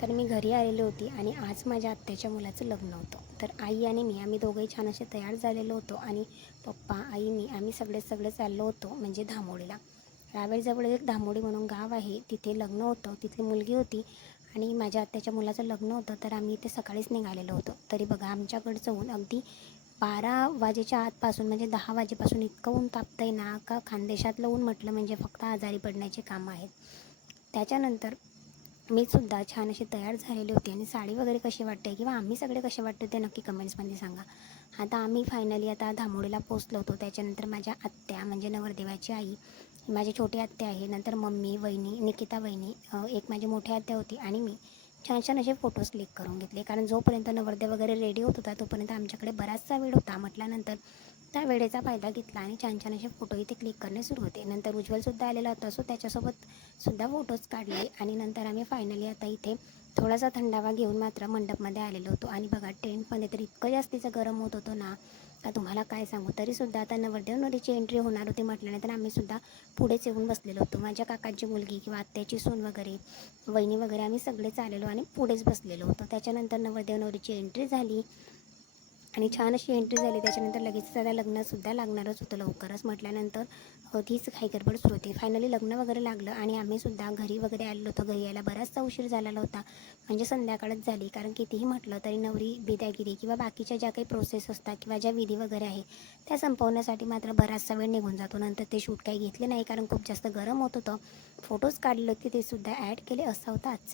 तर मी घरी आलेली होती आणि आज माझ्या आत्याच्या मुलाचं लग्न होतं. तर आई आणि मी आम्ही दोघंही छान असे तयार झालेलो होतो आणि पप्पा, आई, मी आम्ही सगळे चाललो होतो म्हणजे धामोडीला. रावेरजवळ एक धामोडी म्हणून गाव आहे, तिथे लग्न होतं. तिथली मुलगी होती आणि माझ्या आत्याच्या मुलाचं लग्न होतं. तर आम्ही इथे सकाळीच निघालेलो होतो. तरी बघा आमच्याकडचं ऊन अगदी 12 वाजेच्या आतपासून म्हणजे 10 वाजेपासून इतकं ऊन तापतंय ना, का खानदेशातलं ऊन म्हटलं म्हणजे फक्त आजारी पडण्याचे कामं आहेत. त्याच्यानंतर मी सुद्धा छान अशी तयार झालेली होती आणि साडी वगैरे कशी वाटते किंवा आम्ही सगळे कसे वाटतो ते नक्की कमेंट्समध्ये सांगा. आता आम्ही फायनली आता धामोडीला पोचलो होतो. त्याच्यानंतर माझ्या आत्या म्हणजे नवरदेवाची आई, माझी छोटी आत्या आहे, नंतर मम्मी, वहिनी, निकिता वहिनी, एक माझी मोठी आत्या होती आणि मी छान छान असे फोटोज क्लिक करून घेतले. कारण जोपर्यंत नवरदेव वगैरे रेडी होत होता तोपर्यंत आमच्याकडे बराचसा वेळ होता. म्हटल्यानंतर त्या वेळेचा फायदा घेतला आणि छान छान असे फोटो इथे क्लिक करणे सुरू होते. नंतर उज्ज्वलसुद्धा आलेला होता, सो त्याच्यासोबत सुद्धा फोटोज काढले आणि नंतर आम्ही फायनली आता इथे थोडासा थंडावा घेऊन मात्र मंडपमध्ये आलेलो होतो. आणि बघा टेंटमध्ये तर इतकं जास्तीचं गरम होत होतं ना, का तुम्हाला काय सांगू. तरीसुद्धा आता नवरदेव नवरीची एंट्री होणार होती म्हटल्यानंतर आम्ही सुद्धा पुढेच येऊन बसलेलो होतो. माझ्या काकांची मुलगी किंवा आत्याची सून वगैरे, वहिनी वगैरे आम्ही सगळेच आलेलो आणि पुढेच बसलेलो होतो. त्याच्यानंतर नवरदेव नवरीची एंट्री झाली आणि छान अशी एंट्री झाली. त्याच्यानंतर लगेच आता लग्नसुद्धा लागणारच होतं लवकरच म्हटल्यानंतर तीच काही गडबड सुरू होती. फायनली लग्न वगैरे लागलं आणि आम्हीसुद्धा घरी वगैरे आलेलो होतो. घरी यायला बराचसा उशीर झालेला होता, म्हणजे संध्याकाळच झाली. कारण कितीही म्हटलं तरी नवरी बिदागिरी किंवा बाकीच्या ज्या काही प्रोसेस असतात किंवा ज्या विधी वगैरे आहे त्या संपवण्यासाठी मात्र बराचसा वेळ निघून जातो. नंतर ते शूट काही घेतले नाही कारण खूप जास्त गरम होत होतं. फोटोज काढले होते ते सुद्धा ॲड केले. असा होता आजचा